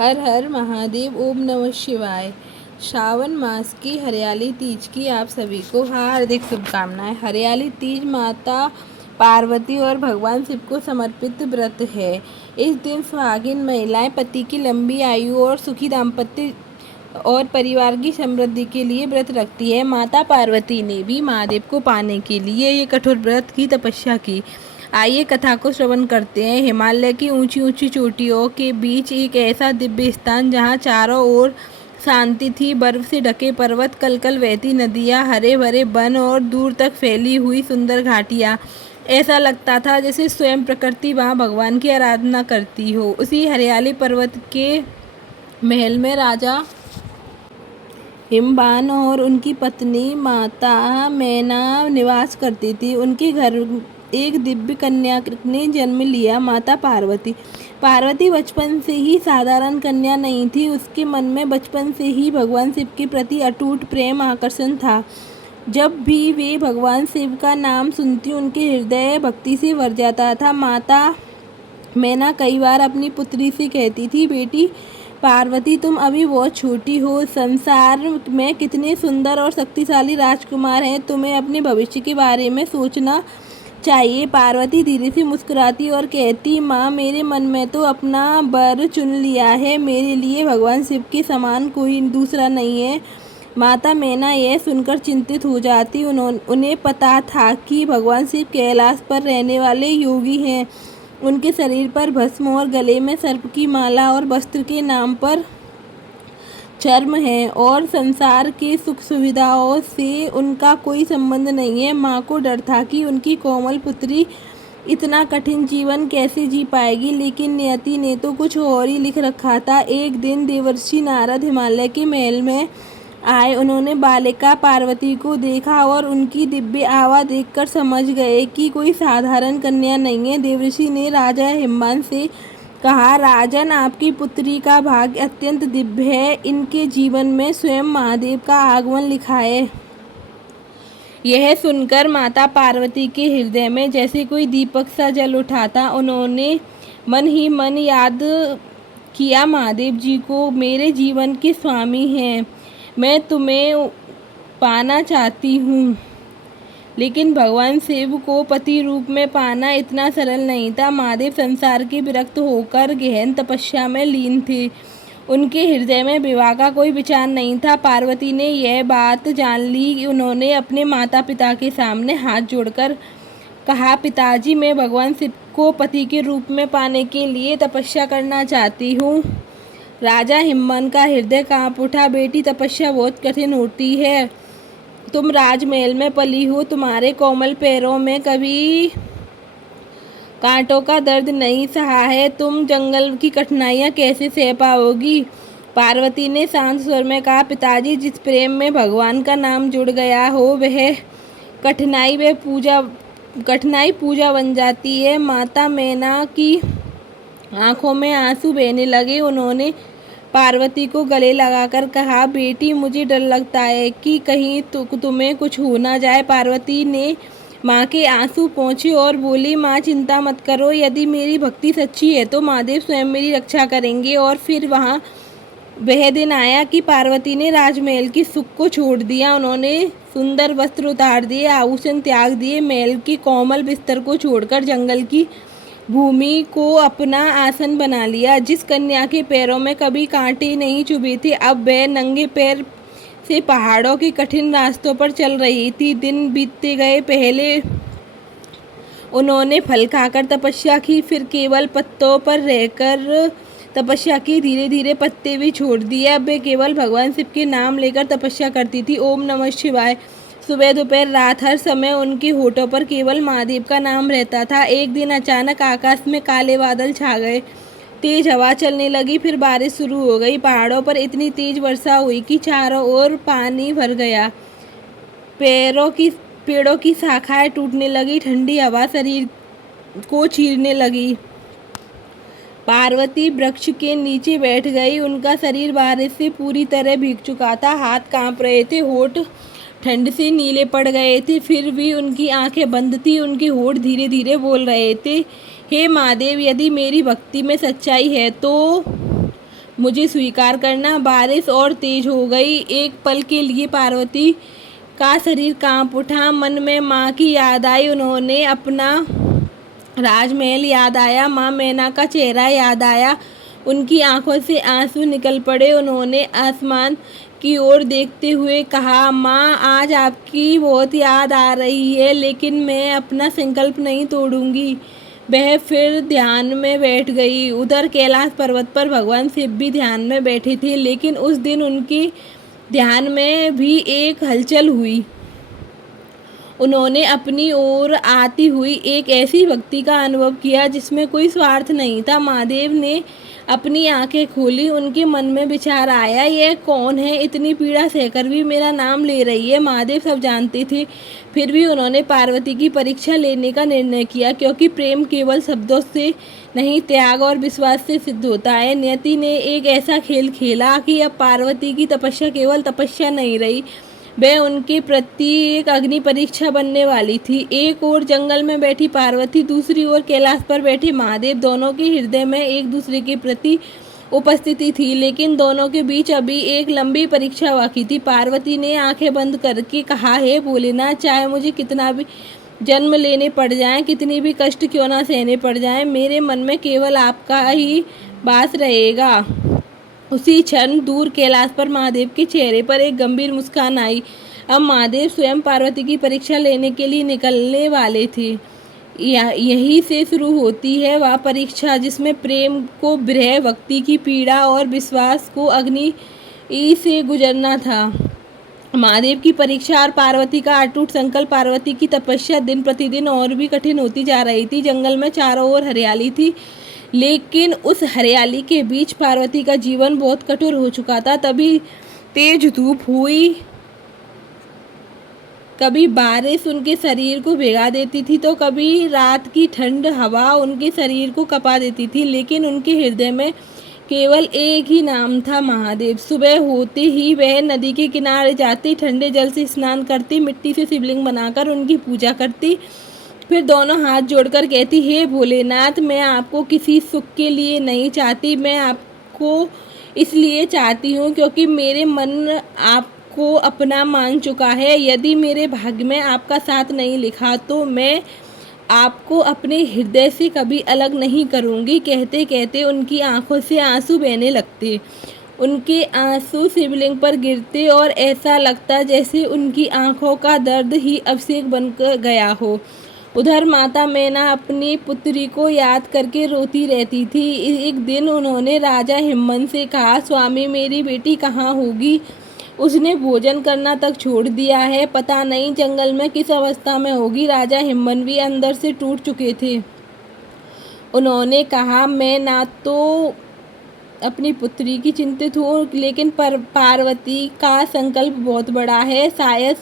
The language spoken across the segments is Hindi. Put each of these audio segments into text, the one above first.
हर हर महादेव। ओम नमः शिवाय। श्रावण मास की हरियाली तीज की आप सभी को हार्दिक शुभकामनाएं। हरियाली तीज माता पार्वती और भगवान शिव को समर्पित व्रत है। इस दिन सुहागिन महिलाएं पति की लंबी आयु और सुखी दाम्पत्य और परिवार की समृद्धि के लिए व्रत रखती है। माता पार्वती ने भी महादेव को पाने के लिए ये कठोर व्रत की तपस्या की। आइए कथा को श्रवण करते हैं। हिमालय की ऊंची ऊंची चोटियों के बीच एक ऐसा दिव्य स्थान जहां चारों ओर शांति थी। बर्फ से ढके पर्वत, कलकल बहती नदियां, हरे भरे वन और दूर तक फैली हुई सुंदर घाटियां। ऐसा लगता था जैसे स्वयं प्रकृति वहां भगवान की आराधना करती हो। उसी हरियाली पर्वत के महल में राजा हिमवान और उनकी पत्नी माता मैना निवास करती थी। उनके घर एक दिव्य कन्या ने जन्म लिया, माता पार्वती। पार्वती बचपन से ही साधारण कन्या नहीं थी। उसके मन में बचपन से ही भगवान शिव के प्रति अटूट प्रेम आकर्षण था। जब भी वे भगवान शिव का नाम सुनती, उनके हृदय भक्ति से भर जाता था। माता मैना कई बार अपनी पुत्री से कहती थी, बेटी पार्वती, तुम अभी बहुत छोटी हो। संसार में कितने सुंदर और शक्तिशाली राजकुमार हैं। तुम्हें अपने भविष्य के बारे में सोचना चाहिए। पार्वती धीरे से मुस्कुराती और कहती, माँ, मेरे मन में तो अपना वर चुन लिया है। मेरे लिए भगवान शिव के समान कोई दूसरा नहीं है। माता मैना यह सुनकर चिंतित हो जाती। उन्हें पता था कि भगवान शिव कैलाश पर रहने वाले योगी हैं। उनके शरीर पर भस्म और गले में सर्प की माला और वस्त्र के नाम पर चर्म है और संसार के सुख सुविधाओं से उनका कोई संबंध नहीं है। माँ को डर था कि उनकी कोमल पुत्री इतना कठिन जीवन कैसे जी पाएगी, लेकिन नियति ने तो कुछ और ही लिख रखा था। एक दिन देवर्षि नारद हिमालय के महल में आए। उन्होंने बालिका पार्वती को देखा और उनकी दिव्य आभा देखकर समझ गए कि कोई साधारण कन्या नहीं है। देवर्षि ने राजा हिमवान से कहा, राजन, आपकी पुत्री का भाग्य अत्यंत दिव्य है। इनके जीवन में स्वयं महादेव का आगमन लिखा है। यह सुनकर माता पार्वती के हृदय में जैसे कोई दीपक सा जल उठा था। उन्होंने मन ही मन याद किया, महादेव जी को मेरे जीवन के स्वामी हैं। मैं तुम्हें पाना चाहती हूँ। लेकिन भगवान शिव को पति रूप में पाना इतना सरल नहीं था। महादेव संसार के विरक्त होकर गहन तपस्या में लीन थे। उनके हृदय में विवाह का कोई विचार नहीं था। पार्वती ने यह बात जान ली। उन्होंने अपने माता पिता के सामने हाथ जोड़कर कहा, पिताजी, मैं भगवान शिव को पति के रूप में पाने के लिए तपस्या करना चाहती हूँ। राजा हिमवान का हृदय कांप उठा। बेटी, तपस्या बहुत कठिन होती है। तुम राजमहल में पली हो, तुम्हारे कोमल पैरों में कभी कांटों का दर्द नहीं सहा है। तुम जंगल की कठिनाइयाँ कैसे सह पाओगी? पार्वती ने शांत स्वर में कहा, पिताजी, जिस प्रेम में भगवान का नाम जुड़ गया हो वह कठिनाई पूजा बन जाती है। माता मैना की आंखों में आंसू बहने लगे। उन्होंने पार्वती को गले लगाकर कहा, बेटी, मुझे डर लगता है कि कहीं तुम्हें कुछ हो ना जाए। पार्वती ने माँ के आंसू पोंछे और बोली, माँ, चिंता मत करो। यदि मेरी भक्ति सच्ची है तो महादेव स्वयं मेरी रक्षा करेंगे। और फिर वह दिन आया कि पार्वती ने राजमहल की सुख को छोड़ दिया। उन्होंने सुंदर वस्त्र उतार दिए, आभूषण त्याग दिए, महल की कोमल बिस्तर को छोड़कर जंगल की भूमि को अपना आसन बना लिया। जिस कन्या के पैरों में कभी कांटे नहीं चुभे थे, अब वह नंगे पैर से पहाड़ों के कठिन रास्तों पर चल रही थी। दिन बीतते गए। पहले उन्होंने फल खाकर तपस्या की, फिर केवल पत्तों पर रहकर तपस्या की। धीरे धीरे पत्ते भी छोड़ दिए। अब वे केवल भगवान शिव के नाम लेकर तपस्या करती थी। ओम नमः शिवाय। सुबह, दोपहर, रात, हर समय उनके होठों पर केवल महादेव का नाम रहता था। एक दिन अचानक आकाश में काले बादल छा गए। तेज हवा चलने लगी। फिर बारिश शुरू हो गई। पहाड़ों पर इतनी तेज वर्षा हुई कि चारों ओर पानी भर गया। पेड़ों की शाखाएं टूटने लगी। ठंडी हवा शरीर को चीरने लगी। पार्वती वृक्ष के नीचे बैठ गई। उनका शरीर बारिश से पूरी तरह भीग चुका था। हाथ कांप रहे थे, होठ ठंड से नीले पड़ गए थे। फिर भी उनकी आंखें बंद थी। उनके होठ धीरे धीरे बोल रहे थे, हे महादेव, यदि मेरी भक्ति में सच्चाई है तो मुझे स्वीकार करना। बारिश और तेज हो गई। एक पल के लिए पार्वती का शरीर कांप उठा। मन में माँ की याद आई। उन्होंने अपना राजमहल याद आया। माँ मैना का चेहरा याद आया। उनकी आंखों से आंसू निकल पड़े। उन्होंने आसमान की ओर देखते हुए कहा, माँ आज आपकी बहुत याद आ रही है, लेकिन मैं अपना संकल्प नहीं तोड़ूंगी। वह फिर ध्यान में बैठ गई। उधर कैलाश पर्वत पर भगवान शिव भी ध्यान में बैठे थे, लेकिन उस दिन उनके ध्यान में भी एक हलचल हुई। उन्होंने अपनी ओर आती हुई एक ऐसी भक्ति का अनुभव किया जिसमें कोई स्वार्थ नहीं था। महादेव ने अपनी आंखें खोली। उनके मन में विचार आया, यह कौन है, इतनी पीड़ा सहकर भी मेरा नाम ले रही है। महादेव सब जानते थे, फिर भी उन्होंने पार्वती की परीक्षा लेने का निर्णय किया, क्योंकि प्रेम केवल शब्दों से नहीं, त्याग और विश्वास से सिद्ध होता है। नियति ने एक ऐसा खेल खेला कि अब पार्वती की तपस्या केवल तपस्या नहीं रही, वह उनके प्रति एक अग्नि परीक्षा बनने वाली थी। एक ओर जंगल में बैठी पार्वती, दूसरी ओर कैलाश पर बैठे महादेव। दोनों के हृदय में एक दूसरे के प्रति उपस्थिति थी, लेकिन दोनों के बीच अभी एक लंबी परीक्षा बाकी थी। पार्वती ने आंखें बंद करके कहा, हे भोलेनाथ, चाहे मुझे कितना भी जन्म लेने पड़ जाए, कितनी भी कष्ट क्यों ना सहने पड़ जाए, मेरे मन में केवल आपका ही वास रहेगा। उसी क्षण दूर कैलाश पर महादेव के चेहरे पर एक गंभीर मुस्कान आई। अब महादेव स्वयं पार्वती की परीक्षा लेने के लिए निकलने वाले थे। यहीं से शुरू होती है वह परीक्षा जिसमें प्रेम को विरह, भक्ति की पीड़ा और विश्वास को अग्नि से गुजरना था। महादेव की परीक्षा और पार्वती का अटूट संकल्प। पार्वती की तपस्या दिन प्रतिदिन और भी कठिन होती जा रही थी। जंगल में चारों ओर हरियाली थी, लेकिन उस हरियाली के बीच पार्वती का जीवन बहुत कठोर हो चुका था। तभी तेज धूप हुई, कभी बारिश उनके शरीर को भिगा देती थी, तो कभी रात की ठंड हवा उनके शरीर को कपा देती थी, लेकिन उनके हृदय में केवल एक ही नाम था, महादेव। सुबह होते ही वह नदी के किनारे जाती, ठंडे जल से स्नान करती, मिट्टी से शिवलिंग बनाकर उनकी पूजा करती, फिर दोनों हाथ जोड़कर कहती, हे भोलेनाथ, मैं आपको किसी सुख के लिए नहीं चाहती, मैं आपको इसलिए चाहती हूँ क्योंकि मेरे मन आपको अपना मान चुका है। यदि मेरे भाग्य में आपका साथ नहीं लिखा तो मैं आपको अपने हृदय से कभी अलग नहीं करूँगी। कहते कहते उनकी आंखों से आंसू बहने लगते। उनके आंसू शिवलिंग पर गिरते और ऐसा लगता जैसे उनकी आंखों का दर्द ही अभिषेक बन गया हो। उधर माता मैना अपनी पुत्री को याद करके रोती रहती थी। एक दिन उन्होंने राजा हिमवंत से कहा, स्वामी, मेरी बेटी कहाँ होगी? उसने भोजन करना तक छोड़ दिया है, पता नहीं जंगल में किस अवस्था में होगी। राजा हिमवंत भी अंदर से टूट चुके थे। उन्होंने कहा, मैं ना तो अपनी पुत्री की चिंतित हूँ, लेकिन पार्वती का संकल्प बहुत बड़ा है। शायद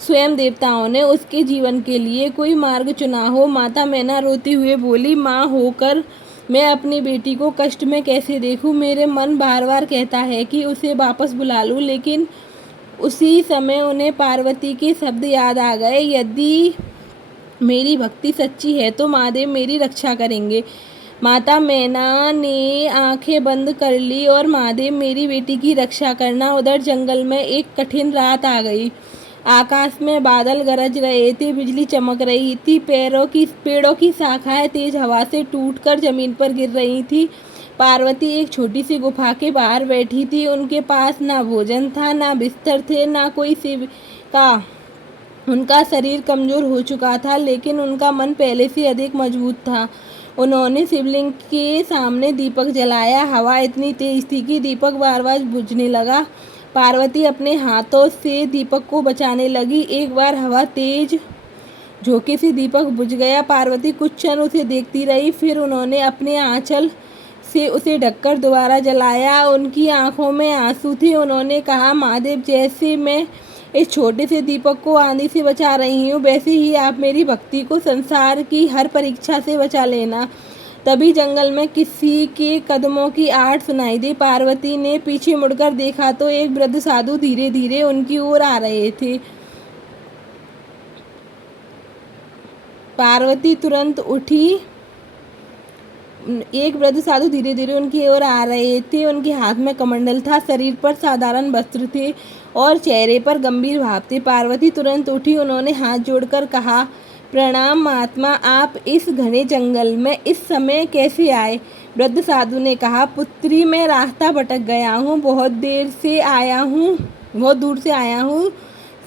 स्वयं देवताओं ने उसके जीवन के लिए कोई मार्ग चुना हो। माता मैना रोती हुए बोली, माँ होकर मैं अपनी बेटी को कष्ट में कैसे देखूं? मेरे मन बार बार कहता है कि उसे वापस बुला लूं, लेकिन उसी समय उन्हें पार्वती के शब्द याद आ गए, यदि मेरी भक्ति सच्ची है तो महादेव मेरी रक्षा करेंगे। माता मैना ने आंखें बंद कर ली और महादेव, मेरी बेटी की रक्षा करना। उधर जंगल में एक कठिन रात आ गई। आकाश में बादल गरज रहे थे, बिजली चमक रही थी, पेड़ों की शाखाएं तेज हवा से टूटकर जमीन पर गिर रही थी। पार्वती एक छोटी सी गुफा के बाहर बैठी थी। उनके पास ना भोजन था, ना बिस्तर थे, ना कोई सेविका। उनका शरीर कमजोर हो चुका था, लेकिन उनका मन पहले से अधिक मजबूत था। उन्होंने शिवलिंग के सामने दीपक जलाया। हवा इतनी तेज थी कि दीपक बार बार बुझने लगा। पार्वती अपने हाथों से दीपक को बचाने लगी। एक बार हवा तेज झोंके से दीपक बुझ गया। पार्वती कुछ क्षण उसे देखती रही, फिर उन्होंने अपने आंचल से उसे ढककर दोबारा जलाया। उनकी आंखों में आंसू थे। उन्होंने कहा, महादेव, जैसे मैं इस छोटे से दीपक को आंधी से बचा रही हूँ, वैसे ही आप मेरी भक्ति को संसार की हर परीक्षा से बचा लेना। तभी जंगल में किसी के कदमों की आहट सुनाई दी। पार्वती ने पीछे मुड़कर देखा तो एक वृद्ध साधु धीरे धीरे उनकी ओर आ रहे थे। पार्वती तुरंत उठी एक वृद्ध साधु धीरे धीरे उनकी ओर आ रहे थे। उनके हाथ में कमंडल था, शरीर पर साधारण वस्त्र थे और चेहरे पर गंभीर भाव थे। पार्वती तुरंत उठी। उन्होंने हाथ जोड़कर कहा, प्रणाम महात्मा, आप इस घने जंगल में इस समय कैसे आए? वृद्ध साधु ने कहा, पुत्री, मैं रास्ता भटक गया हूँ, बहुत दूर से आया हूँ।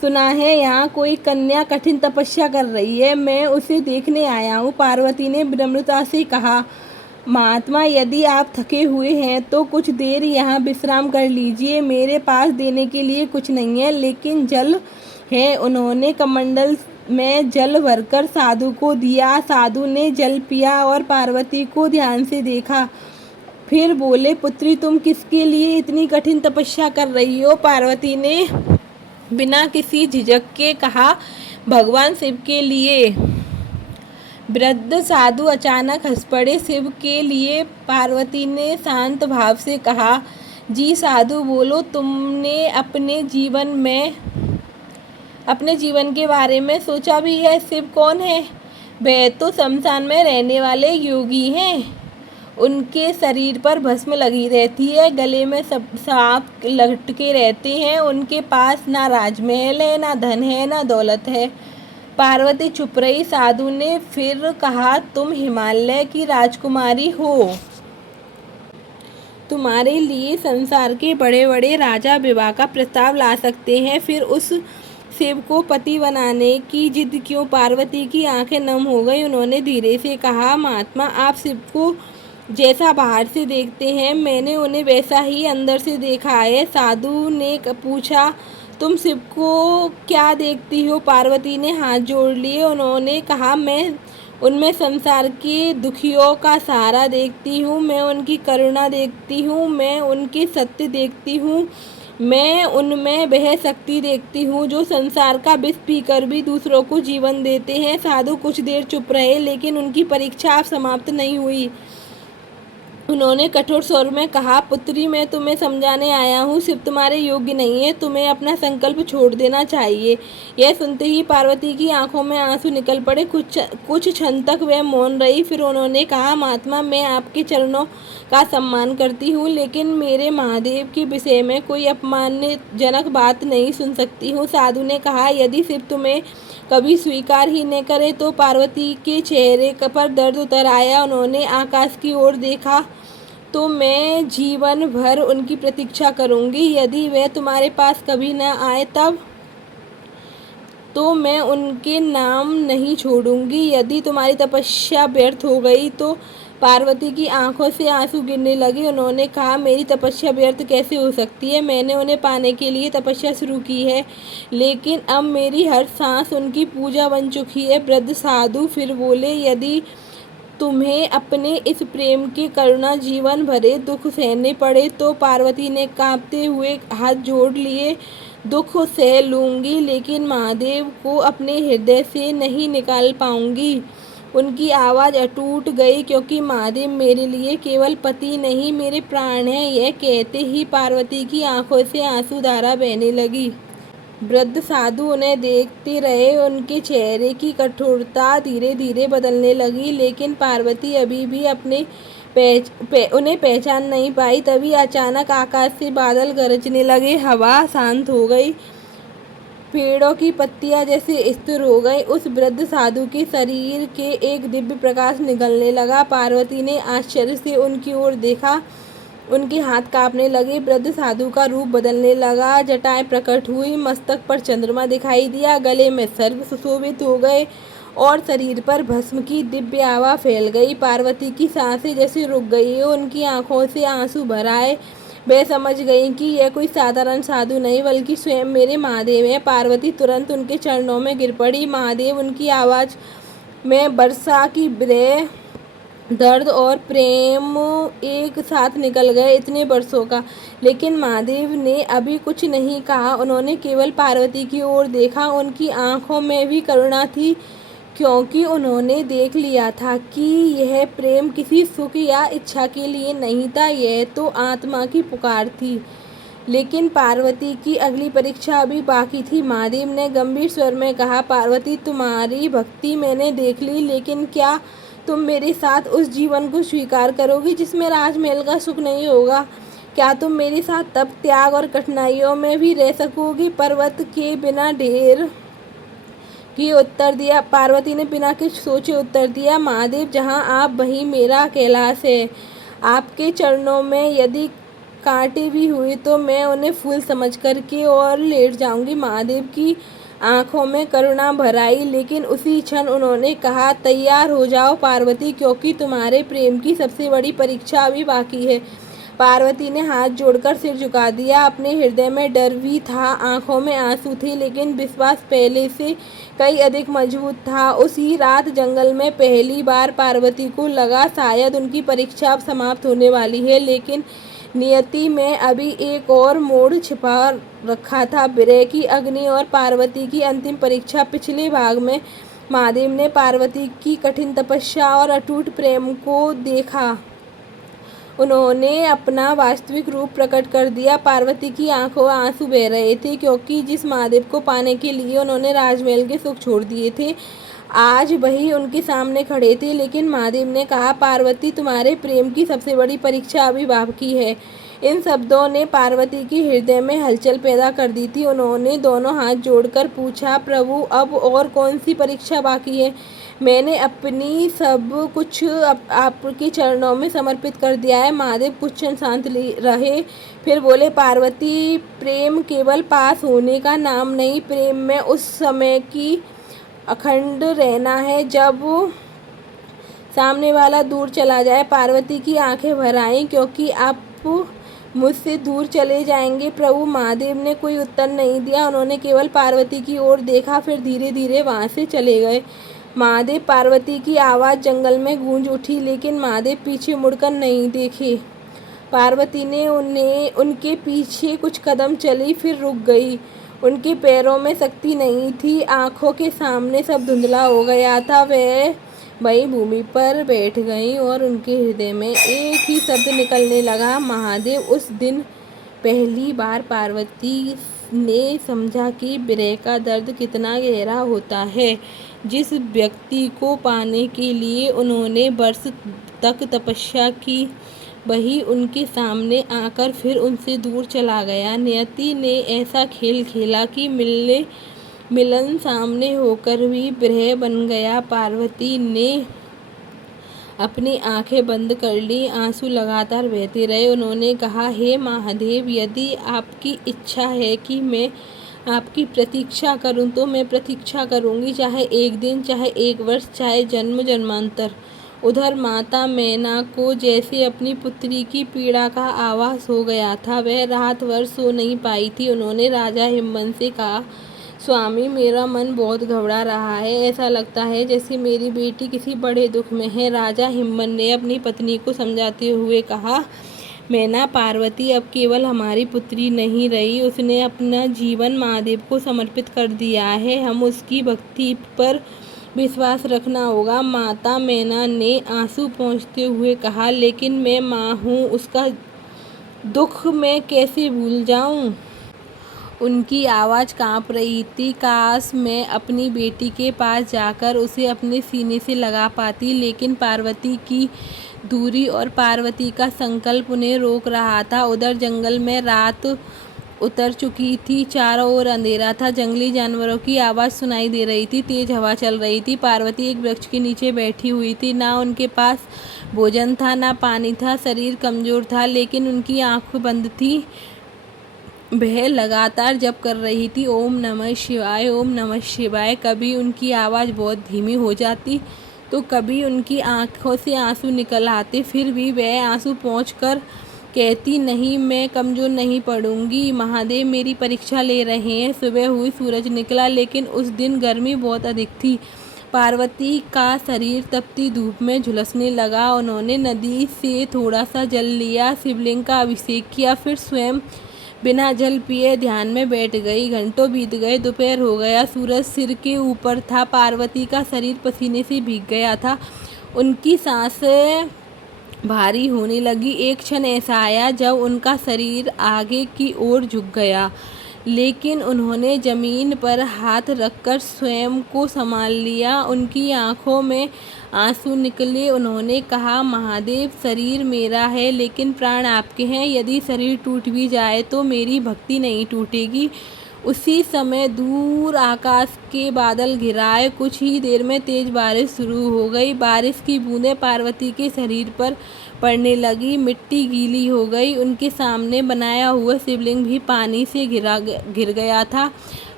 सुना है यहाँ कोई कन्या कठिन तपस्या कर रही है, मैं उसे देखने आया हूँ। पार्वती ने विनम्रता से कहा, महात्मा, यदि आप थके हुए हैं तो कुछ देर यहाँ विश्राम कर लीजिए। मेरे पास देने के लिए कुछ नहीं है, लेकिन जल है। उन्होंने कमंडल में जल भरकर साधु को दिया। साधु ने जल पिया और पार्वती को ध्यान से देखा। फिर बोले, पुत्री, तुम किसके लिए इतनी कठिन तपस्या कर रही हो? पार्वती ने बिना किसी झिझक के कहा, भगवान शिव के लिए। वृद्ध साधु अचानक हंस पड़े। शिव के लिए? पार्वती ने शांत भाव से कहा, जी साधु, बोलो, तुमने अपने जीवन के बारे में सोचा भी है? शिव कौन है? वह तो शमशान में रहने वाले योगी हैं। उनके शरीर पर भस्म लगी रहती है, गले में सब सांप लटके रहते हैं। उनके पास ना राजमहल है, ना धन है, ना दौलत है। पार्वती चुप रही। साधु ने फिर कहा, तुम हिमालय की राजकुमारी हो। तुम्हारे लिए संसार के बड़े बड़े राजा विवाह का प्रस्ताव ला सकते हैं, फिर उस शिव को पति बनाने की जिद क्यों? पार्वती की आंखें नम हो गई। उन्होंने धीरे से कहा, महात्मा, आप शिव को जैसा बाहर से देखते हैं, मैंने उन्हें वैसा ही अंदर से देखा है। साधु ने पूछा, तुम शिव को क्या देखती हो? पार्वती ने हाथ जोड़ लिए। उन्होंने कहा, मैं उनमें संसार के दुखियों का सहारा देखती हूँ, मैं उनकी करुणा देखती हूँ, मैं उनके सत्य देखती हूँ, मैं उनमें वह शक्ति देखती हूँ जो संसार का विष पीकर भी दूसरों को जीवन देते हैं। साधु कुछ देर चुप रहे, लेकिन उनकी परीक्षा अब समाप्त नहीं हुई। उन्होंने कठोर स्वर में कहा, पुत्री, मैं तुम्हें समझाने आया हूँ, शिव तुम्हारे योग्य नहीं है, तुम्हें अपना संकल्प छोड़ देना चाहिए। यह सुनते ही पार्वती की आंखों में आंसू निकल पड़े। कुछ क्षण तक वह मौन रही। फिर उन्होंने कहा, महात्मा, मैं आपके चरणों का सम्मान करती हूँ, लेकिन मेरे महादेव के विषय में कोई अपमानजनक बात नहीं सुन सकती हूँ। साधु ने कहा, यदि शिव तुम्हें कभी स्वीकार ही न करे तो? पार्वती के चेहरे पर दर्द उतर आया। उन्होंने आकाश की ओर देखा, तो मैं जीवन भर उनकी प्रतीक्षा करूंगी। यदि वह तुम्हारे पास कभी न आए तब तो मैं उनके नाम नहीं छोड़ूंगी। यदि तुम्हारी तपस्या व्यर्थ हो गई तो? पार्वती की आंखों से आंसू गिरने लगे। उन्होंने कहा, मेरी तपस्या व्यर्थ कैसे हो सकती है? मैंने उन्हें पाने के लिए तपस्या शुरू की है, लेकिन अब मेरी हर सांस उनकी पूजा बन चुकी है। वृद्ध साधु फिर बोले, यदि तुम्हें अपने इस प्रेम के करुणा जीवन भरे दुख सहने पड़े तो? पार्वती ने कांपते हुए हाथ जोड़ लिए, दुख सह लूँगी, लेकिन महादेव को अपने हृदय से नहीं निकाल पाऊंगी। उनकी आवाज़ अटूट गई, क्योंकि महादेव मेरे लिए केवल पति नहीं, मेरे प्राण हैं। यह कहते ही पार्वती की आंखों से आंसू धारा बहने लगी। वृद्ध साधु उन्हें देखते रहे। उनके चेहरे की कठोरता धीरे धीरे बदलने लगी, लेकिन पार्वती अभी भी उन्हें पहचान नहीं पाई। तभी अचानक आकाश से बादल गरजने लगे, हवा शांत हो गई, पेड़ों की पत्तियां जैसे स्थिर हो गई। उस वृद्ध साधु के शरीर के एक दिव्य प्रकाश निकलने लगा। पार्वती ने आश्चर्य से उनकी ओर देखा। उनके हाथ कांपने लगे। वृद्ध साधु का रूप बदलने लगा, जटाएं प्रकट हुई, मस्तक पर चंद्रमा दिखाई दिया, गले में सर्प सुशोभित हो गए और शरीर पर भस्म की दिव्य आभा फैल गई। पार्वती की सांसें जैसे रुक गई। उनकी आंखों से आंसू भर आए। वे समझ गई कि यह कोई साधारण साधु नहीं, बल्कि स्वयं मेरे महादेव है। पार्वती तुरंत उनके चरणों में गिर पड़ी। महादेव! उनकी आवाज़ में वर्षा की बूंदें, दर्द और प्रेम एक साथ निकल गए। इतने वर्षों का, लेकिन महादेव ने अभी कुछ नहीं कहा। उन्होंने केवल पार्वती की ओर देखा। उनकी आंखों में भी करुणा थी, क्योंकि उन्होंने देख लिया था कि यह प्रेम किसी सुख या इच्छा के लिए नहीं था, यह तो आत्मा की पुकार थी। लेकिन पार्वती की अगली परीक्षा अभी बाकी थी। महादेव ने गंभीर स्वर में कहा, पार्वती, तुम्हारी भक्ति मैंने देख ली, लेकिन क्या तुम मेरे साथ उस जीवन को स्वीकार करोगी जिसमें राजमहल का सुख नहीं होगा? क्या तुम मेरे साथ तप, त्याग और कठिनाइयों में भी रह सकोगी? पर्वत के बिना ढेर की उत्तर दिया पार्वती ने बिना कुछ सोचे उत्तर दिया, महादेव, जहाँ आप वहीं मेरा कैलाश है। आपके चरणों में यदि कांटे भी हुए तो मैं उन्हें फूल समझ करके और लेट जाऊंगी। महादेव की आंखों में करुणा भर आई, लेकिन उसी क्षण उन्होंने कहा, तैयार हो जाओ पार्वती, क्योंकि तुम्हारे प्रेम की सबसे बड़ी परीक्षा अभी बाकी है। पार्वती ने हाथ जोड़कर सिर झुका दिया। अपने हृदय में डर भी था, आंखों में आंसू थे, लेकिन विश्वास पहले से कई अधिक मजबूत था। उसी रात जंगल में पहली बार पार्वती को लगा शायद उनकी परीक्षा अब समाप्त होने वाली है, लेकिन नियति में अभी एक और मोड़ छिपा रखा था, विरह की अग्नि और पार्वती की अंतिम परीक्षा। पिछले भाग में महादेव ने पार्वती की कठिन तपस्या और अटूट प्रेम को देखा। उन्होंने अपना वास्तविक रूप प्रकट कर दिया। पार्वती की आंखों आंसू बह रहे थे, क्योंकि जिस महादेव को पाने के लिए उन्होंने राजमहल के सुख छोड़ दिए थे, आज वही उनके सामने खड़े थे। लेकिन महादेव ने कहा, पार्वती, तुम्हारे प्रेम की सबसे बड़ी परीक्षा अभी बाकी है। इन शब्दों ने पार्वती की हृदय में हलचल पैदा कर दी थी। उन्होंने दोनों हाथ जोड़कर पूछा, प्रभु, अब और कौन सी परीक्षा बाकी है? मैंने अपनी सब कुछ आपके चरणों में समर्पित कर दिया है। महादेव कुछ क्षण शांत रहे, फिर बोले, पार्वती, प्रेम केवल पास होने का नाम नहीं, प्रेम में उस समय की अखंड रहना है जब सामने वाला दूर चला जाए। पार्वती की आंखें भर आईं, क्योंकि आप मुझसे दूर चले जाएंगे प्रभु? महादेव ने कोई उत्तर नहीं दिया। उन्होंने केवल पार्वती की ओर देखा, फिर धीरे धीरे वहाँ से चले गए। महादेव, पार्वती की आवाज़ जंगल में गूंज उठी, लेकिन महादेव पीछे मुड़कर नहीं देखे। पार्वती ने उनके पीछे कुछ कदम चली, फिर रुक गई। उनके पैरों में शक्ति नहीं थी, आंखों के सामने सब धुंधला हो गया था। वह वहीं भूमि पर बैठ गईं और उनके हृदय में एक ही शब्द निकलने लगा, महादेव। उस दिन पहली बार पार्वती ने समझा कि विरह का दर्द कितना गहरा होता है। जिस व्यक्ति को पाने के लिए उन्होंने वर्ष तक तपस्या की, वही उनके सामने आकर फिर उनसे दूर चला गया। नियति ने ऐसा खेल खेला कि मिलन सामने होकर भी विरह बन गया। पार्वती ने अपनी आंखें बंद कर ली, आंसू लगातार बहते रहे। उन्होंने कहा, हे महादेव, यदि आपकी इच्छा है कि मैं आपकी प्रतीक्षा करूं तो मैं प्रतीक्षा करूंगी, चाहे एक दिन, चाहे एक वर्ष, चाहे जन्म जन्मांतर। उधर माता मैना को जैसे अपनी पुत्री की पीड़ा का आभास हो गया था। वह रात भर सो नहीं पाई थी। उन्होंने राजा हिमवंत से कहा, स्वामी, मेरा मन बहुत घबरा रहा है। ऐसा लगता है जैसे मेरी बेटी किसी बड़े दुख में है। राजा हिमवंत ने अपनी पत्नी को समझाते हुए कहा, मैना, पार्वती अब केवल हमारी पुत्री नहीं रही, उसने अपना जीवन महादेव को समर्पित कर दिया है। हम उसकी भक्ति पर विश्वास रखना होगा। माता मैना ने आंसू पोंछते हुए कहा, लेकिन मैं माँ हूँ, उसका दुख मैं कैसे भूल जाऊँ? उनकी आवाज़ कांप रही थी। काश मैं अपनी बेटी के पास जाकर उसे अपने सीने से लगा पाती, लेकिन पार्वती की दूरी और पार्वती का संकल्प उन्हें रोक रहा था। उधर जंगल में रात उतर चुकी थी, चारों ओर अंधेरा था। जंगली जानवरों की आवाज़ सुनाई दे रही थी, तेज हवा चल रही थी। पार्वती एक वृक्ष के नीचे बैठी हुई थी। ना उनके पास भोजन था, ना पानी था, शरीर कमज़ोर था, लेकिन उनकी आँख बंद थी। वह लगातार जप कर रही थी, ओम नमः शिवाय, ओम नमः शिवाय। कभी उनकी आवाज़ बहुत धीमी हो जाती तो कभी उनकी आंखों से आंसू निकल आते। फिर भी वह आंसू पोंछकर कहती, नहीं, मैं कमज़ोर नहीं पड़ूंगी। महादेव मेरी परीक्षा ले रहे हैं। सुबह हुई, सूरज निकला, लेकिन उस दिन गर्मी बहुत अधिक थी। पार्वती का शरीर तपती धूप में झुलसने लगा। उन्होंने नदी से थोड़ा सा जल लिया, शिवलिंग का अभिषेक किया, फिर स्वयं बिना जल पिए ध्यान में बैठ गई। घंटों बीत गए, दोपहर हो गया, सूरज सिर के ऊपर था। पार्वती का शरीर पसीने से भीग गया था, उनकी सांसें भारी होने लगी। एक क्षण ऐसा आया जब उनका शरीर आगे की ओर झुक गया, लेकिन उन्होंने जमीन पर हाथ रखकर स्वयं को संभाल लिया। उनकी आंखों में आंसू निकले। उन्होंने कहा, महादेव, शरीर मेरा है लेकिन प्राण आपके हैं। यदि शरीर टूट भी जाए तो मेरी भक्ति नहीं टूटेगी। उसी समय दूर आकाश के बादल घिराए। कुछ ही देर में तेज बारिश शुरू हो गई। बारिश की बूंदें पार्वती के शरीर पर पड़ने लगी। मिट्टी गीली हो गई। उनके सामने बनाया हुआ शिवलिंग भी पानी से घिर गया था।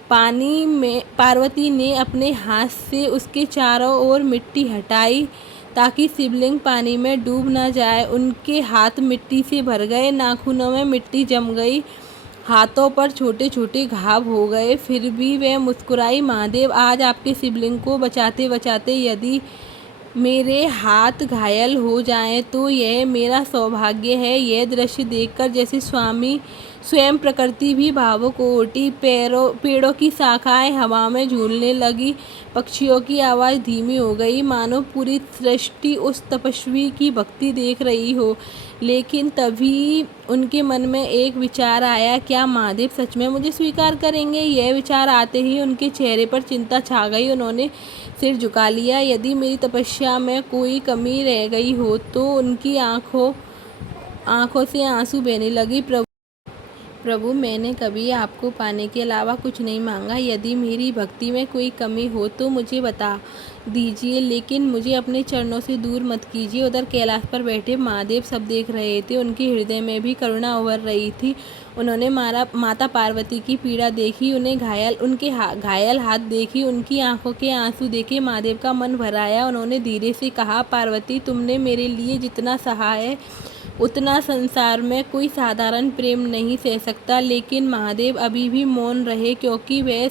पानी में पार्वती ने अपने हाथ से उसके चारों ओर मिट्टी हटाई ताकि शिवलिंग पानी में डूब न जाए। उनके हाथ मिट्टी से भर गए। नाखूनों में मिट्टी जम गई। हाथों पर छोटे छोटे घाव हो गए। फिर भी वह मुस्कुराई, महादेव, आज आपके शिवलिंग को बचाते बचाते यदि मेरे हाथ घायल हो जाएं तो यह मेरा सौभाग्य है। यह दृश्य देखकर जैसे स्वामी स्वयं प्रकृति भी भावुक हो उठी। पेड़ों की शाखाएं हवा में झूलने लगी। पक्षियों की आवाज़ धीमी हो गई, मानो पूरी सृष्टि उस तपस्वी की भक्ति देख रही हो। लेकिन तभी उनके मन में एक विचार आया, क्या महादेव सच में मुझे स्वीकार करेंगे? यह विचार आते ही उनके चेहरे पर चिंता छा गई। उन्होंने सिर झुका लिया। यदि मेरी तपस्या में कोई कमी रह गई हो तो उनकी आंखों से आंसू बहने लगी। प्रभु, मैंने कभी आपको पाने के अलावा कुछ नहीं मांगा। यदि मेरी भक्ति में कोई कमी हो तो मुझे बता दीजिए, लेकिन मुझे अपने चरणों से दूर मत कीजिए। उधर कैलाश पर बैठे महादेव सब देख रहे थे। उनके हृदय में भी करुणा उभर रही थी। उन्होंने माता पार्वती की पीड़ा देखी, उनके घायल हाथ देखी, उनकी आंखों के आंसू देखे। महादेव का मन भर आया। उन्होंने धीरे से कहा, पार्वती, तुमने मेरे लिए जितना सहा है उतना संसार में कोई साधारण प्रेम नहीं सह सकता। लेकिन महादेव अभी भी मौन रहे, क्योंकि वे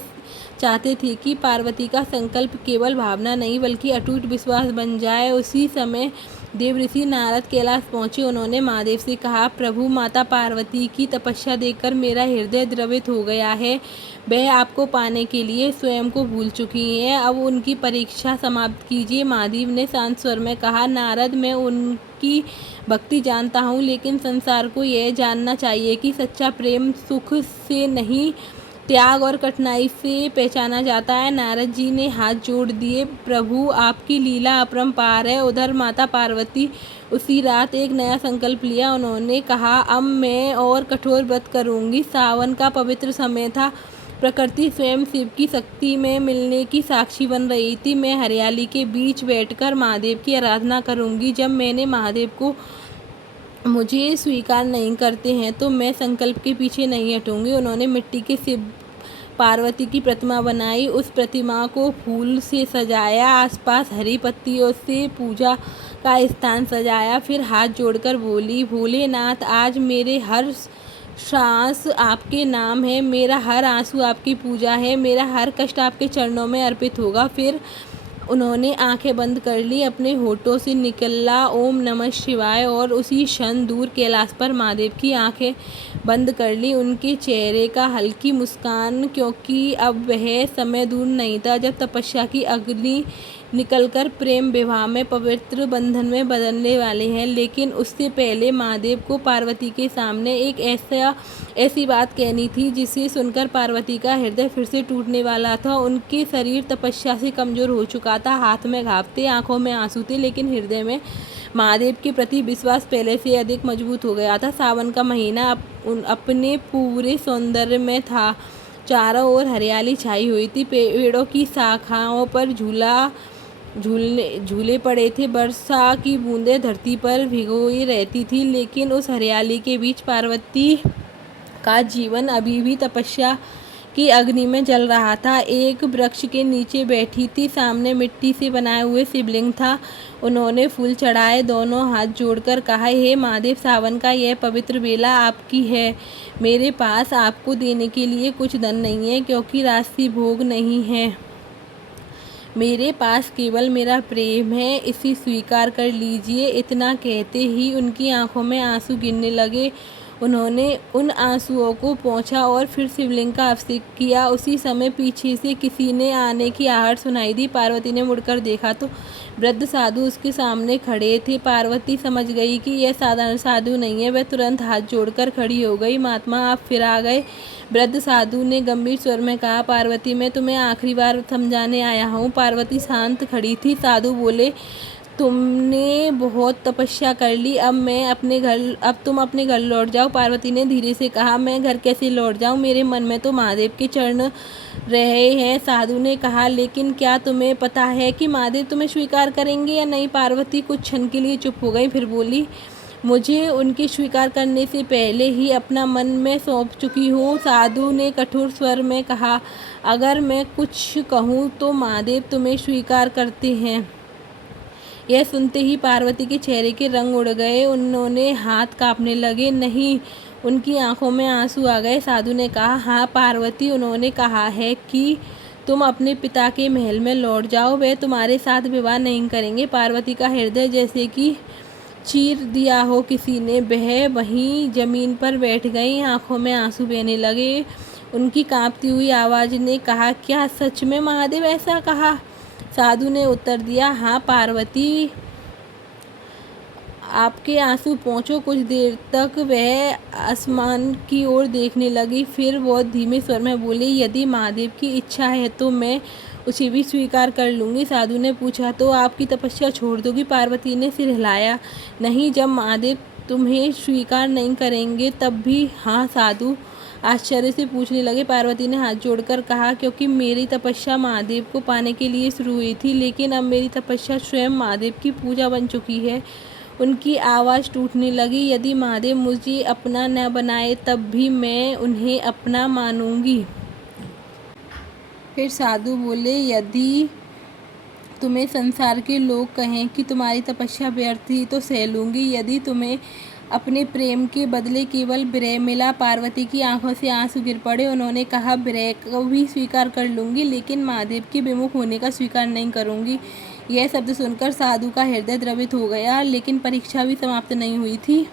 चाहते थे कि पार्वती का संकल्प केवल भावना नहीं बल्कि अटूट विश्वास बन जाए। उसी समय देवऋषि नारद कैलाश पहुँचे। उन्होंने महादेव से कहा, प्रभु, माता पार्वती की तपस्या देखकर मेरा हृदय द्रवित हो गया है। वह आपको पाने के लिए स्वयं को भूल चुकी हैं। अब उनकी परीक्षा समाप्त कीजिए। महादेव ने शांत स्वर में कहा, नारद, मैं उनकी भक्ति जानता हूँ, लेकिन संसार को यह जानना चाहिए कि सच्चा प्रेम सुख से नहीं, त्याग और कठिनाई से पहचाना जाता है। नारद जी ने हाथ जोड़ दिए, प्रभु, आपकी लीला अपरंपार है। उधर माता पार्वती उसी रात एक नया संकल्प लिया। उन्होंने कहा, अब मैं और कठोर व्रत करूंगी। सावन का पवित्र समय था। प्रकृति स्वयं शिव की शक्ति में मिलने की साक्षी बन रही थी। मैं हरियाली के बीच बैठकर महादेव की आराधना करूंगी। जब मैंने महादेव को मुझे स्वीकार नहीं करते हैं तो मैं संकल्प के पीछे नहीं हटूंगी। उन्होंने मिट्टी के शिव पार्वती की प्रतिमा बनाई। उस प्रतिमा को फूल से सजाया। आसपास हरी पत्तियों से पूजा का स्थान सजाया। फिर हाथ जोड़कर बोली, भोलेनाथ, आज मेरे हर सांस आपके नाम है। मेरा हर आंसू आपकी पूजा है। मेरा हर कष्ट आपके चरणों में अर्पित होगा। फिर उन्होंने आंखें बंद कर ली। अपने होठों से निकला ओम नमः शिवाय और उसी क्षण दूर कैलाश पर महादेव की आंखें बंद कर ली। उनके चेहरे का हल्की मुस्कान, क्योंकि अब वह समय दूर नहीं था जब तपस्या की अग्नि निकलकर प्रेम विवाह में पवित्र बंधन में बदलने वाले हैं। लेकिन उससे पहले महादेव को पार्वती के सामने एक ऐसी बात कहनी थी जिसे सुनकर पार्वती का हृदय फिर से टूटने वाला था। उनके शरीर तपस्या से कमजोर हो चुका था। हाथ में घाव थे, आंखों में आंसू थे, लेकिन हृदय में महादेव के प्रति विश्वास पहले से अधिक मजबूत हो गया था। सावन का महीना अपने पूरे सौंदर्य में था। चारों ओर हरियाली छाई हुई थी। पेड़ों की शाखाओं पर झूले पड़े थे। वर्षा की बूंदें धरती पर भिगोई रहती थी। लेकिन उस हरियाली के बीच पार्वती का जीवन अभी भी तपस्या की अग्नि में जल रहा था। एक वृक्ष के नीचे बैठी थी। सामने मिट्टी से बनाए हुए शिवलिंग था। उन्होंने फूल चढ़ाए, दोनों हाथ जोड़कर कहा, हे महादेव, सावन का यह पवित्र बेला आपकी है। मेरे पास आपको देने के लिए कुछ धन नहीं है, क्योंकि राशि भोग नहीं है। मेरे पास केवल मेरा प्रेम है, इसे स्वीकार कर लीजिए। इतना कहते ही उनकी आंखों में आंसू गिरने लगे। उन्होंने उन आंसुओं को पोंछा और फिर शिवलिंग का अभिषेक किया। उसी समय पीछे से किसी ने आने की आहट सुनाई दी। पार्वती ने मुड़कर देखा तो वृद्ध साधु उसके सामने खड़े थे। पार्वती समझ गई कि यह साधारण साधु नहीं है। वह तुरंत हाथ जोड़कर खड़ी हो गई। महात्मा, आप फिर आ गए। वृद्ध साधु ने गंभीर स्वर में कहा, पार्वती, मैं तुम्हें आखिरी बार समझाने आया हूँ। पार्वती शांत खड़ी थी। साधु बोले, तुमने बहुत तपस्या कर ली, अब तुम अपने घर लौट जाओ। पार्वती ने धीरे से कहा, मैं घर कैसे लौट जाऊं, मेरे मन में तो महादेव के चरण रहे हैं। साधु ने कहा, लेकिन क्या तुम्हें पता है कि महादेव तुम्हें स्वीकार करेंगे या नहीं? पार्वती कुछ क्षण के लिए चुप हो गई, फिर बोली, मुझे उनके स्वीकार करने से पहले ही अपना मन में सौंप चुकी हूँ। साधु ने कठोर स्वर में कहा, अगर मैं कुछ कहूँ तो महादेव तुम्हें स्वीकार करते हैं। यह सुनते ही पार्वती के चेहरे के रंग उड़ गए, उन्होंने हाथ कांपने लगे। नहीं, उनकी आंखों में आंसू आ गए। साधु ने कहा, हाँ पार्वती, उन्होंने कहा है कि तुम अपने पिता के महल में लौट जाओ, वे तुम्हारे साथ विवाह नहीं करेंगे। पार्वती का हृदय जैसे कि चीर दिया हो किसी ने, वह वहीं जमीन पर बैठ गई, आंखों में आंसू बहने लगे। उनकी कांपती हुई आवाज़ ने कहा, क्या सच में महादेव ऐसा कहा? साधु ने उत्तर दिया, हाँ पार्वती, आपके आंसू पहुँचो। कुछ देर तक वह आसमान की ओर देखने लगी, फिर बहुत धीमे स्वर में बोली, यदि महादेव की इच्छा है तो मैं उसे भी स्वीकार कर लूँगी। साधु ने पूछा, तो आपकी तपस्या छोड़ दोगी? पार्वती ने सिर हिलाया, नहीं, जब महादेव तुम्हें स्वीकार नहीं करेंगे तब भी। हाँ, साधु आश्चर्य से पूछने लगे। पार्वती ने हाथ जोड़कर कहा, क्योंकि मेरी तपस्या महादेव को पाने के लिए शुरू हुई थी, लेकिन अब मेरी तपस्या स्वयं महादेव की पूजा बन चुकी है। उनकी आवाज़ टूटने लगी, यदि महादेव मुझे अपना न बनाए तब भी मैं उन्हें अपना मानूंगी। फिर साधु बोले, यदि तुम्हें संसार के लोग कहें कि तुम्हारी तपस्या व्यर्थ थी तो सह लूँगी, यदि तुम्हें अपने प्रेम के बदले केवल विरह मिला। पार्वती की आंखों से आंसू गिर पड़े। उन्होंने कहा, विरह को भी स्वीकार कर लूँगी, लेकिन महादेव के विमुख होने का स्वीकार नहीं करूँगी। यह शब्द सुनकर साधु का हृदय द्रवित हो गया, लेकिन परीक्षा भी समाप्त नहीं हुई थी।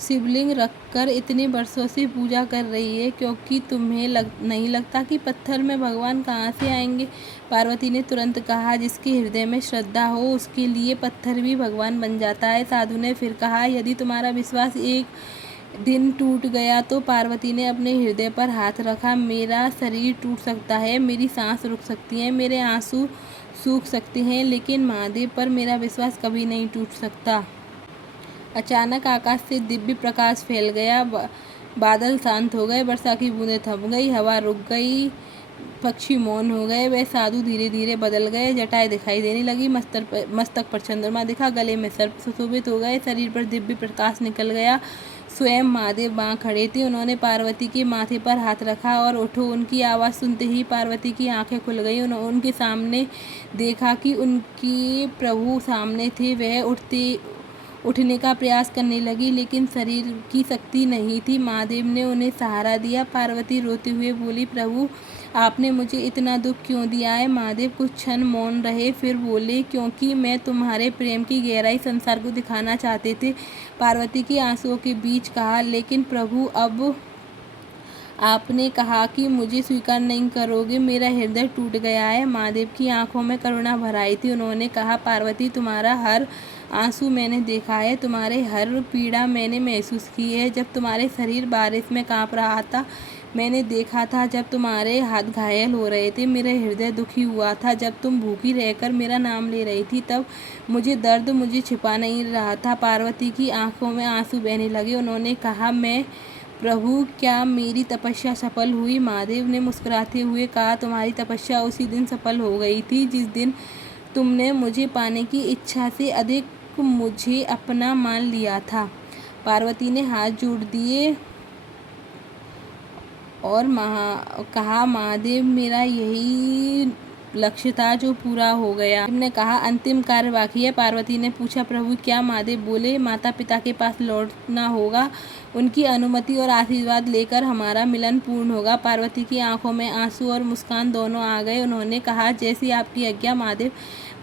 शिवलिंग रखकर इतने वर्षों से पूजा कर रही है, क्योंकि तुम्हें नहीं लगता कि पत्थर में भगवान कहाँ से आएंगे? पार्वती ने तुरंत कहा, जिसके हृदय में श्रद्धा हो उसके लिए पत्थर भी भगवान बन जाता है। साधु ने फिर कहा, यदि तुम्हारा विश्वास एक दिन टूट गया तो? पार्वती ने अपने हृदय पर हाथ रखा, मेरा शरीर टूट सकता है, मेरी सांस रुक सकती है, मेरे आंसू सूख सकते हैं, लेकिन महादेव पर मेरा विश्वास कभी नहीं टूट सकता। अचानक आकाश से दिव्य प्रकाश फैल गया, बादल शांत हो गए, वर्षा की बूंदें थम गई, हवा रुक गई, पक्षी मौन हो गए। वह साधु धीरे धीरे बदल गए, जटाएं दिखाई देने लगी, मस्तक पर चंद्रमा दिखा, गले में सर्प सुशोभित हो गए, शरीर पर दिव्य प्रकाश निकल गया। स्वयं महादेव वहाँ खड़े थे। उन्होंने पार्वती के माथे पर हाथ रखा और उठो। उनकी आवाज़ सुनते ही पार्वती की आंखें खुल गई। उनके सामने देखा कि उनके प्रभु सामने थे। वह उठने का प्रयास करने लगी, लेकिन शरीर की शक्ति नहीं थी। महादेव ने उन्हें सहारा दिया। पार्वती रोते हुए बोली, प्रभु, आपने मुझे इतना दुख क्यों दिया है? महादेव कुछ क्षण मौन रहे, फिर बोले, क्योंकि मैं तुम्हारे प्रेम की गहराई संसार को दिखाना चाहते थे। पार्वती के आंसुओं के बीच कहा, लेकिन प्रभु, अब आपने कहा कि मुझे स्वीकार नहीं करोगे, मेरा हृदय टूट गया है। महादेव की आंखों में करुणा भर आई थी। उन्होंने कहा, पार्वती, तुम्हारा हर आंसू मैंने देखा है, तुम्हारे हर पीड़ा मैंने महसूस की है। जब तुम्हारे शरीर बारिश में कांप रहा था मैंने देखा था, जब तुम्हारे हाथ घायल हो रहे थे मेरा हृदय दुखी हुआ था, जब तुम भूखी रहकर मेरा नाम ले रही थी तब मुझे छिपा नहीं रहा था। पार्वती की आंखों में आंसू बहने लगे। उन्होंने कहा, मैं प्रभु, क्या मेरी तपस्या सफल हुई? महादेव ने मुस्कुराते हुए कहा, तुम्हारी तपस्या उसी दिन सफल हो गई थी जिस दिन तुमने मुझे पाने की इच्छा से अधिक मुझे अपना मान लिया था। पार्वती ने हाथ जोड़ दिए और कहा, महादेव, मेरा यही लक्ष्य था जो पूरा हो गया। शिव ने कहा, अंतिम कार्य बाकी है। पार्वती ने पूछा, प्रभु क्या? महादेव बोले, माता पिता के पास लौटना होगा, उनकी अनुमति और आशीर्वाद लेकर हमारा मिलन पूर्ण होगा। पार्वती की आंखों में आंसू और मुस्कान दोनों आ गए। उन्होंने कहा, जैसी आपकी आज्ञा महादेव।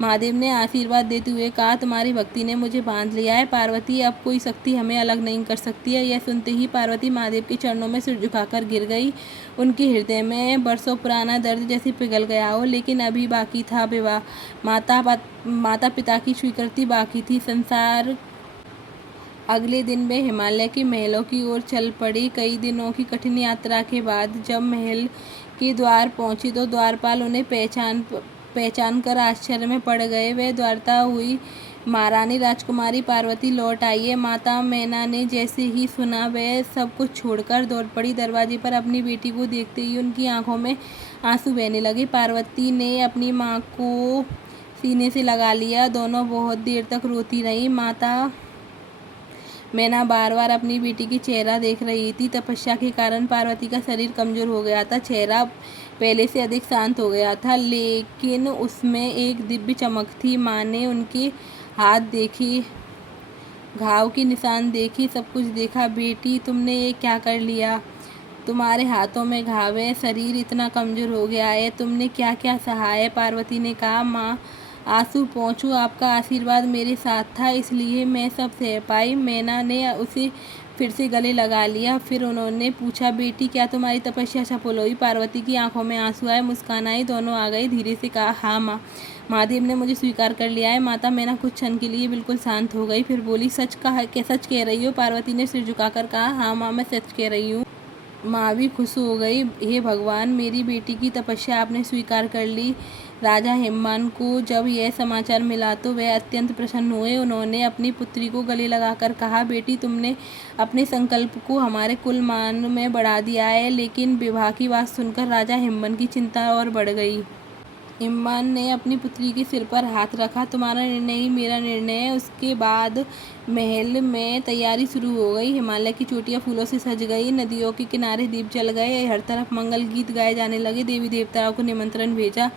महादेव ने आशीर्वाद देते हुए कहा, तुम्हारी भक्ति ने मुझे बांध लिया है पार्वती, अब कोई शक्ति हमें अलग नहीं कर सकती है। यह सुनते ही पार्वती महादेव के चरणों में सिर झुकाकर गिर गई। उनके हृदय में वर्षों पुराना दर्द जैसे पिघल गया हो, लेकिन अभी बाकी था विवाह, माता पिता की स्वीकृति बाकी थी, संसार। अगले दिन वे हिमालय के महलों की ओर चल पड़ी। कई दिनों की कठिन यात्रा के बाद जब महल के द्वार पहुंची तो द्वारपाल उन्हें पहचान कर आश्चर्य में पड़ गए। वह महारानी राजकुमारी पार्वती लौट आई है। माता मैना ने जैसे ही सुना वह सब कुछ छोड़कर दौड़ पड़ी। दरवाजे पर अपनी बेटी को देखते ही उनकी आंखों में आंसू बहने लगे। पार्वती ने अपनी माँ को सीने से लगा लिया। दोनों बहुत देर तक रोती रहीं। माता मैना बार बार अपनी बेटी की चेहरा देख रही थी। तपस्या के कारण पार्वती का शरीर कमजोर हो गया था, चेहरा पहले से अधिक शांत हो गया था, लेकिन उसमें एक दिव्य चमक थी। माँ ने उनके हाथ देखे, घाव के निशान देखे, सब कुछ देखा। बेटी, तुमने ये क्या कर लिया? तुम्हारे हाथों में घाव है, शरीर इतना कमजोर हो गया है, तुमने क्या क्या सहा है? पार्वती ने कहा, माँ आंसू पोंछो, आपका आशीर्वाद मेरे साथ था, इसलिए मैं सब सह पाई। मैना ने उसे फिर से गले लगा लिया। फिर उन्होंने पूछा, बेटी क्या तुम्हारी तपस्या सफल हुई? पार्वती की आंखों में आंसू आए, मुस्कान आई, दोनों आ गई। धीरे से कहा, हाँ माँ, महादेव ने मुझे स्वीकार कर लिया है। माता मैना कुछ क्षण के लिए बिल्कुल शांत हो गई, फिर बोली, सच कह रही हो? पार्वती ने सिर झुकाकर कहा, हाँ माँ, मैं सच कह रही हूँ। माँ भी खुश हो गई। हे भगवान, मेरी बेटी की तपस्या आपने स्वीकार कर ली। राजा हिमवान को जब यह समाचार मिला तो वह अत्यंत प्रसन्न हुए। उन्होंने अपनी पुत्री को गले लगाकर कहा, बेटी, तुमने अपने संकल्प को हमारे कुल मान में बढ़ा दिया है। लेकिन विवाह की बात सुनकर राजा हिमवान की चिंता और बढ़ गई। हिमवान ने अपनी पुत्री के सिर पर हाथ रखा, तुम्हारा निर्णय ही मेरा निर्णय है। उसके बाद महल में तैयारी शुरू हो गई। हिमालय की चोटियां फूलों से सज गई, नदियों के किनारे दीप जल गए, हर तरफ मंगल गीत गाए जाने लगे। देवी देवताओं को निमंत्रण भेजा।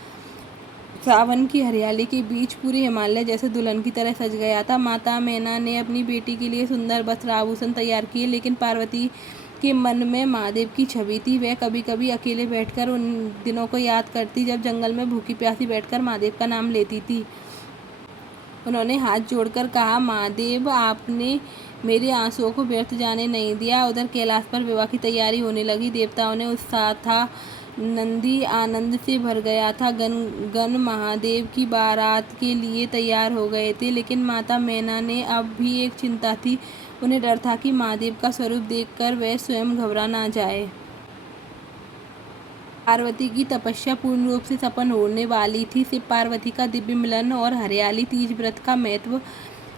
सावन की हरियाली के बीच पूरे हिमालय जैसे दुल्हन की तरह सज गया था। माता मैना ने अपनी बेटी के लिए सुंदर वस्त्र आभूषण तैयार किए, लेकिन पार्वती के मन में महादेव की छवि थी। वह कभी कभी अकेले बैठकर उन दिनों को याद करती जब जंगल में भूखी प्यासी बैठकर महादेव का नाम लेती थी। उन्होंने हाथ जोड़कर कहा, महादेव, आपने मेरे आंसुओं को व्यर्थ जाने नहीं दिया। उधर कैलाश पर विवाह की तैयारी होने लगी। देवताओं ने उत्साह था, नंदी आनंद से भर गया था। गण महादेव की बारात के लिए तैयार हो गए थे, लेकिन माता मैना ने अब भी एक चिंता थी। उन्हें डर था कि महादेव का स्वरूप देखकर वह स्वयं घबरा ना जाए। पार्वती की तपस्या पूर्ण रूप से सफल होने वाली थी। शिव पार्वती का दिव्य मिलन और हरियाली तीज व्रत का महत्व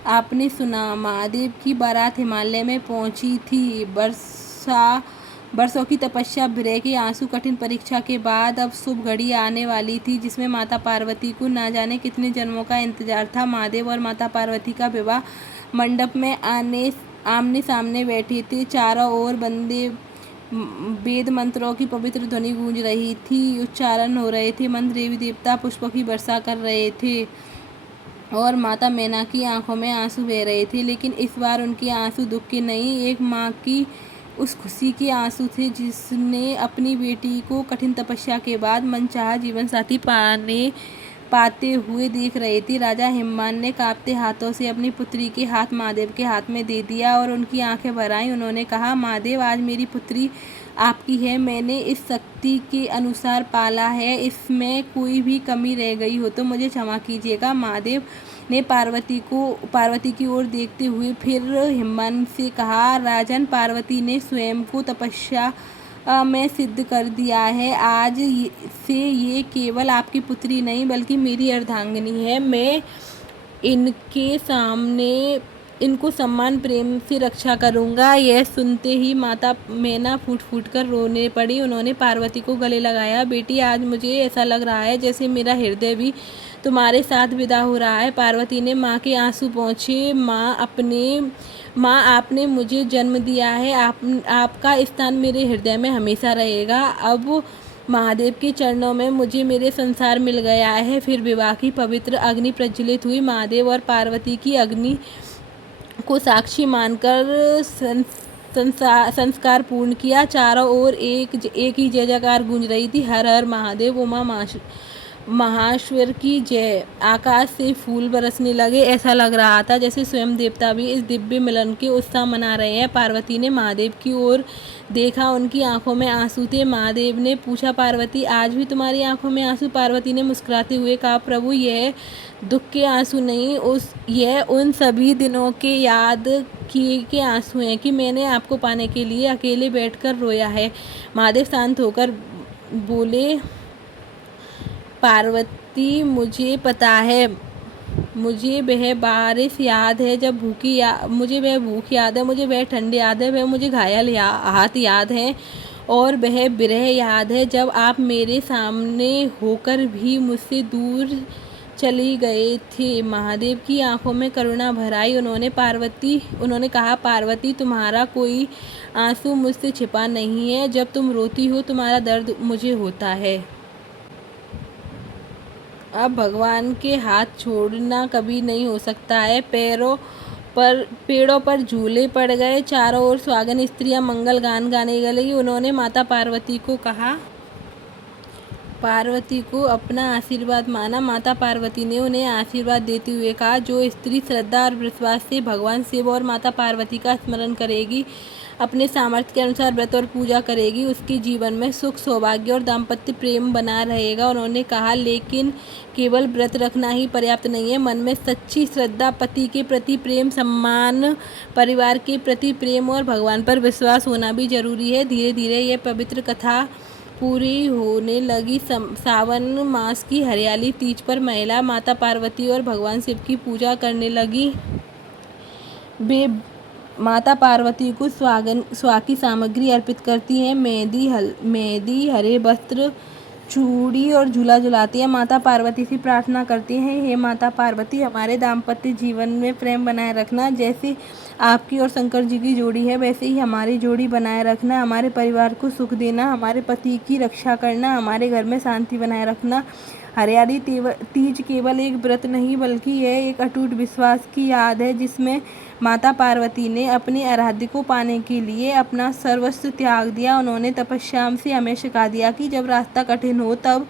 आपने सुना। महादेव की बारात हिमालय में पहुंची थी। बरसों की तपस्या, विरह के आंसू, कठिन परीक्षा के बाद अब शुभ घड़ी आने वाली थी, जिसमें माता पार्वती को ना जाने कितने जन्मों का इंतजार था। महादेव और माता पार्वती का विवाह मंडप में आमने सामने बैठे थे। चारों ओर बंदे वेद मंत्रों की पवित्र ध्वनि गूंज रही थी, उच्चारण हो रहे थे, मंत्र देवी देवता पुष्पों की वर्षा कर रहे थे और माता मैना की आंखों में आंसू बह रहे थे। लेकिन इस बार उनके आंसू दुख के नहीं, एक माँ की उस खुशी के आंसू थे जिसने अपनी बेटी को कठिन तपस्या के बाद मनचाहा जीवन साथी पाते हुए देख रहे थे। राजा हिमवान ने कांपते हाथों से अपनी पुत्री के हाथ महादेव के हाथ में दे दिया और उनकी आंखें भर आईं। उन्होंने कहा, महादेव, आज मेरी पुत्री आपकी है। मैंने इस शक्ति के अनुसार पाला है। इसमें कोई भी कमी रह गई हो तो मुझे क्षमा कीजिएगा। महादेव ने पार्वती की ओर देखते हुए फिर हिमवान से कहा, राजन, पार्वती ने स्वयं को तपस्या में सिद्ध कर दिया है। आज से ये केवल आपकी पुत्री नहीं बल्कि मेरी अर्धांगिनी है। मैं इनके सामने इनको सम्मान प्रेम से रक्षा करूंगा। यह सुनते ही माता मैना फूट फूट कर रोने पड़ी। उन्होंने पार्वती को गले लगाया। बेटी, आज मुझे ऐसा लग रहा है जैसे मेरा हृदय भी तुम्हारे साथ विदा हो रहा है। पार्वती ने माँ के आंसू पोंछे। माँ, आपने मुझे जन्म दिया है, आपका स्थान मेरे हृदय में हमेशा रहेगा। अब महादेव के चरणों में मुझे मेरे संसार मिल गया है। फिर विवाह की पवित्र अग्नि प्रज्वलित हुई। महादेव और पार्वती की अग्नि को साक्षी मानकर संस्कार पूर्ण किया। चारों ओर एक ही जय जयकार गूंज रही थी, हर हर महादेव, उमा महाश्वर की जय। आकाश से फूल बरसने लगे। ऐसा लग रहा था जैसे स्वयं देवता भी इस दिव्य मिलन के उत्साह मना रहे हैं। पार्वती ने महादेव की ओर देखा, उनकी आंखों में आंसू थे। महादेव ने पूछा, पार्वती, आज भी तुम्हारी आंखों में आंसू? पार्वती ने मुस्कुराते हुए कहा, प्रभु, यह दुख के आंसू नहीं, यह उन सभी दिनों के याद किए के आंसू हैं कि मैंने आपको पाने के लिए अकेले बैठकर रोया है। महादेव शांत होकर बोले, पार्वती, मुझे पता है मुझे वह बारिश याद है जब मुझे वह भूख याद है, मुझे वह ठंड याद है, वह मुझे घायल हाथ याद है, और वह विरह याद है जब आप मेरे सामने होकर भी मुझसे दूर चली गए थे। महादेव की आंखों में करुणा भर आई। उन्होंने कहा, पार्वती, तुम्हारा कोई आंसू मुझसे छिपा नहीं है। जब तुम रोती हो तुम्हारा दर्द मुझे होता है। अब भगवान के हाथ छोड़ना कभी नहीं हो सकता है। पेड़ों पर झूले पड़ गए, चारों ओर सुहागन स्त्रियां मंगल गान गाने लगी। उन्होंने माता पार्वती को अपना आशीर्वाद माना। माता पार्वती ने उन्हें आशीर्वाद देते हुए कहा, जो स्त्री श्रद्धा और विश्वास से भगवान शिव और माता पार्वती का स्मरण करेगी, अपने सामर्थ्य के अनुसार व्रत और पूजा करेगी, उसके जीवन में सुख, सौभाग्य और दाम्पत्य प्रेम बना रहेगा। उन्होंने कहा, लेकिन केवल व्रत रखना ही पर्याप्त नहीं है। मन में सच्ची श्रद्धा, पति के प्रति प्रेम, सम्मान, परिवार के प्रति प्रेम और भगवान पर विश्वास होना भी जरूरी है। धीरे धीरे यह पवित्र कथा पूरी होने लगी। सावन मास की हरियाली तीज पर महिला माता पार्वती और भगवान शिव की पूजा करने लगी। वे माता पार्वती को सुहाग की सामग्री अर्पित करती हैं। मेहंदी, हरे वस्त्र, चूड़ी और झूला झुलाती हैं। माता पार्वती से प्रार्थना करती हैं, हे माता पार्वती, हमारे दाम्पत्य जीवन में प्रेम बनाए रखना। जैसे आपकी और शंकर जी की जोड़ी है, वैसे ही हमारी जोड़ी बनाए रखना। हमारे परिवार को सुख देना, हमारे पति की रक्षा करना, हमारे घर में शांति बनाए रखना। हरियाली तीज केवल एक व्रत नहीं, बल्कि यह एक अटूट विश्वास की याद है, जिसमें माता पार्वती ने अपने आराध्य को पाने के लिए अपना सर्वस्व त्याग दिया। उन्होंने तपस्या से हमें सिखा दिया कि जब रास्ता कठिन हो तब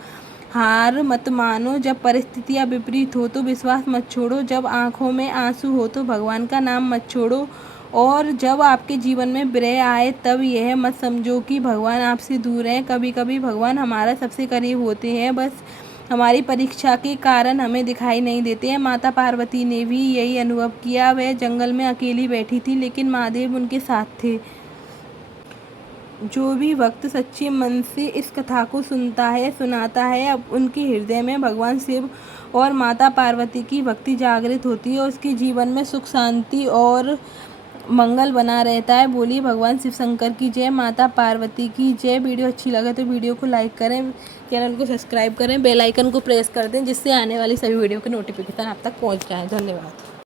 हार मत मानो, जब परिस्थितियां विपरीत हो तो विश्वास मत छोड़ो, जब आंखों में आंसू हो तो भगवान का नाम मत छोड़ो, और जब आपके जीवन में विरह आए तब यह मत समझो कि भगवान आपसे दूर है। कभी कभी भगवान हमारा सबसे करीब होते हैं, बस हमारी परीक्षा के कारण हमें दिखाई नहीं देते हैं। माता पार्वती ने भी यही अनुभव किया। वह जंगल में अकेली बैठी थी, लेकिन महादेव उनके साथ थे। जो भी भक्त सच्चे मन से इस कथा को सुनाता है, अब उनके हृदय में भगवान शिव और माता पार्वती की भक्ति जागृत होती है। उसके जीवन में सुख, शांति और मंगल बना रहता है। बोलिए भगवान शिव शंकर की जय, माता पार्वती की जय। वीडियो अच्छी लगे तो वीडियो को लाइक करें, चैनल को सब्सक्राइब करें, बेल आइकन को प्रेस कर दें, जिससे आने वाली सभी वीडियो के नोटिफिकेशन आप तक पहुंच जाए। धन्यवाद।